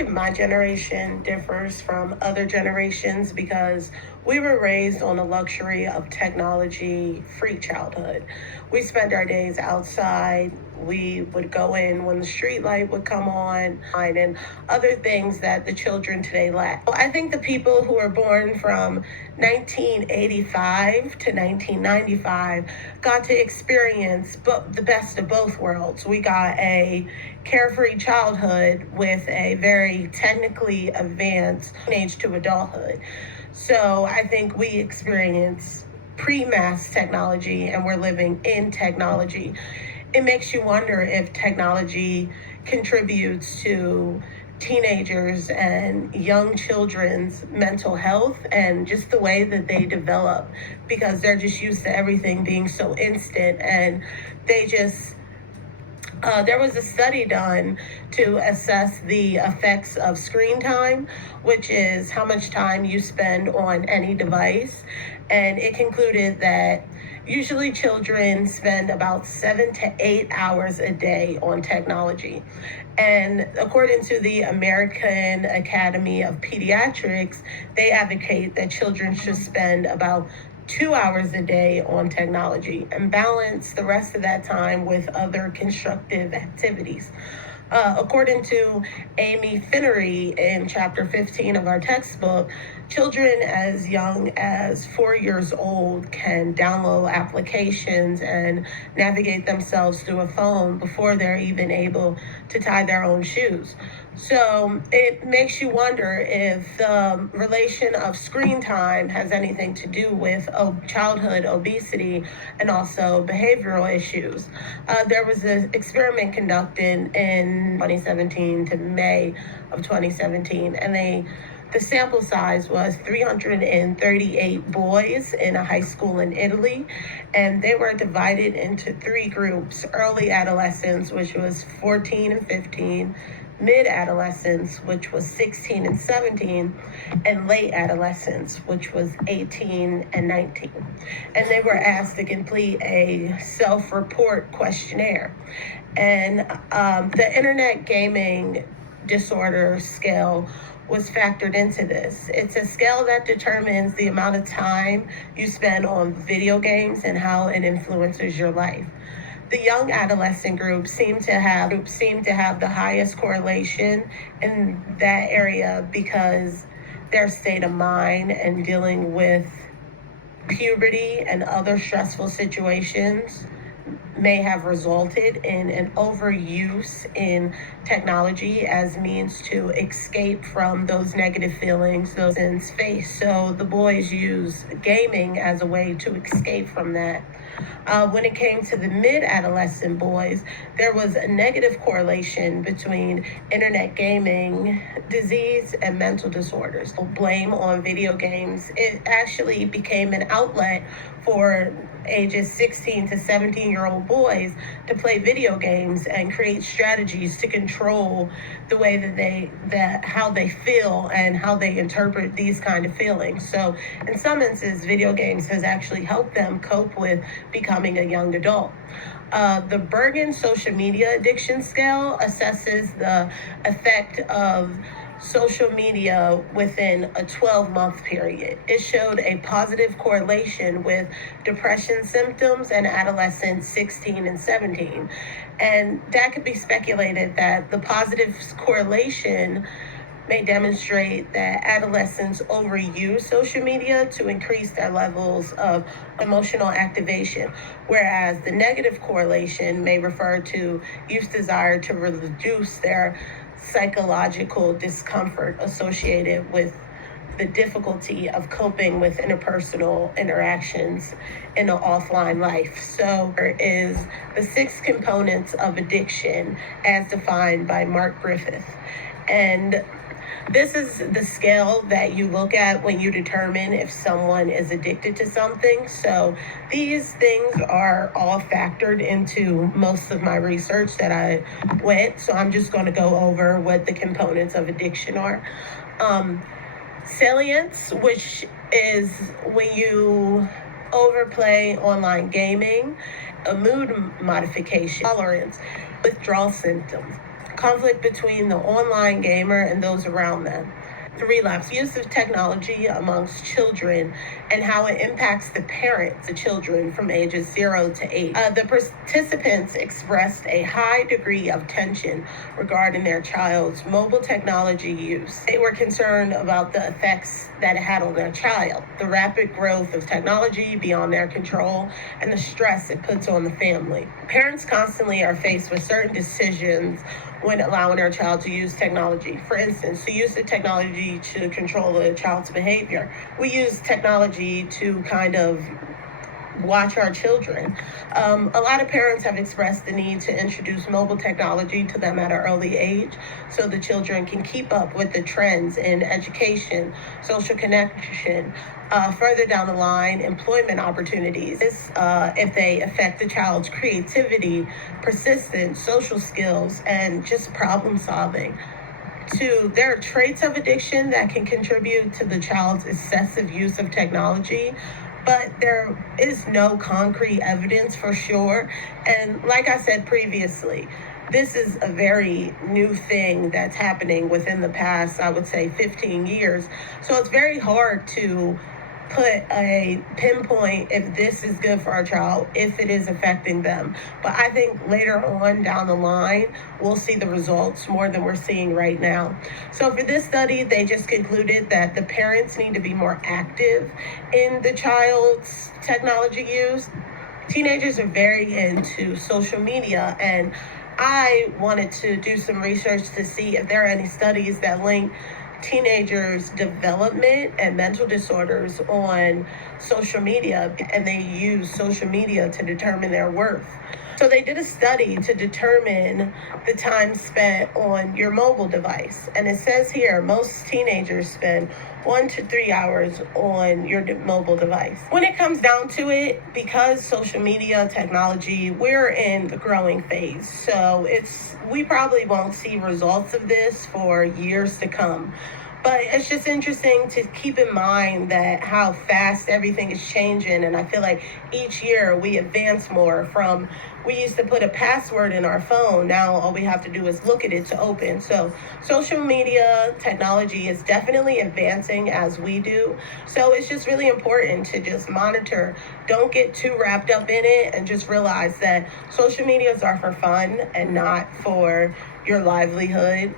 say my generation differs from other generations because we were raised on the luxury of technology-free childhood. We spent our days outside. We would go in when the street light would come on, and other things that the children today lack. I think the people who were born from 1985 to 1995 got to experience the best of both worlds. We got a carefree childhood with a very technically advanced teenage to adulthood. So I think we experience pre-mass technology and we're living in technology. It makes you wonder if technology contributes to teenagers and young children's mental health and just the way that they develop, because they're just used to everything being so instant, and they just there was a study done to assess the effects of screen time, which is how much time you spend on any device. And it concluded that usually children spend about 7 to 8 hours a day on technology. And according to the American Academy of Pediatrics, they advocate that children should spend about 2 hours a day on technology and balance the rest of that time with other constructive activities. According to Amy Finnery in chapter 15 of our textbook, children as young as 4 years old can download applications and navigate themselves through a phone before they're even able to tie their own shoes. So it makes you wonder if the relation of screen time has anything to do with childhood obesity and also behavioral issues. There was an experiment conducted in 2017 to May of 2017, and the sample size was 338 boys in a high school in Italy, and they were divided into three groups: early adolescents, which was 14 and 15, mid-adolescence, which was 16 and 17, and late adolescence, which was 18 and 19. And they were asked to complete a self-report questionnaire. And the internet gaming disorder scale was factored into this. It's a scale that determines the amount of time you spend on video games and how it influences your life. The young adolescent group seemed to have the highest correlation in that area because their state of mind and dealing with puberty and other stressful situations may have resulted in an overuse in technology as means to escape from those negative feelings those in face. So the boys use gaming as a way to escape from that. When it came to the mid-adolescent boys, there was a negative correlation between internet gaming, disease, and mental disorders. Blame on video games. It actually became an outlet for ages 16 to 17-year-old boys to play video games and create strategies to control the way that how they feel and how they interpret these kind of feelings. So in some instances, video games has actually helped them cope with becoming a young adult. The Bergen Social Media Addiction Scale assesses the effect of social media within a 12-month period. It showed a positive correlation with depression symptoms in adolescents 16 and 17. And that could be speculated that the positive correlation may demonstrate that adolescents overuse social media to increase their levels of emotional activation, whereas the negative correlation may refer to youth desire to reduce their psychological discomfort associated with the difficulty of coping with interpersonal interactions in an offline life. So there is the 6 components of addiction as defined by Mark Griffith. And this is the scale that you look at when you determine if someone is addicted to something. So these things are all factored into most of my research that I went. So I'm just going to go over what the components of addiction are. Salience, which is when you overplay online gaming, a mood modification, tolerance, withdrawal symptoms, conflict between the online gamer and those around them. The relapse, use of technology amongst children and how it impacts the parents of children from ages 0 to 8. The participants expressed a high degree of tension regarding their child's mobile technology use. They were concerned about the effects that it had on their child, the rapid growth of technology beyond their control, and the stress it puts on the family. Parents constantly are faced with certain decisions when allowing their child to use technology. For instance, to use the technology to control the child's behavior. We use technology to kind of watch our children. A lot of parents have expressed the need to introduce mobile technology to them at an early age so the children can keep up with the trends in education, social connection, further down the line, employment opportunities. If they affect the child's creativity, persistence, social skills, and just problem solving. Two, there are traits of addiction that can contribute to the child's excessive use of technology, but there is no concrete evidence for sure. And like I said previously, this is a very new thing that's happening within the past, I would say, 15 years. So it's very hard to put a pinpoint if this is good for our child, if it is affecting them. But I think later on down the line, we'll see the results more than we're seeing right now. So for this study, they just concluded that the parents need to be more active in the child's technology use. Teenagers are very into social media, and I wanted to do some research to see if there are any studies that link teenagers' development and mental disorders on social media, and they use social media to determine their worth. So they did a study to determine the time spent on your mobile device. And it says here, most teenagers spend 1 to 3 hours on your mobile device. When it comes down to it, because social media technology, we're in the growing phase. So we probably won't see results of this for years to come. But it's just interesting to keep in mind that how fast everything is changing. And I feel like each year we advance more from, we used to put a password in our phone. Now all we have to do is look at it to open. So social media technology is definitely advancing as we do. So it's just really important to just monitor. Don't get too wrapped up in it, and just realize that social medias are for fun and not for your livelihood.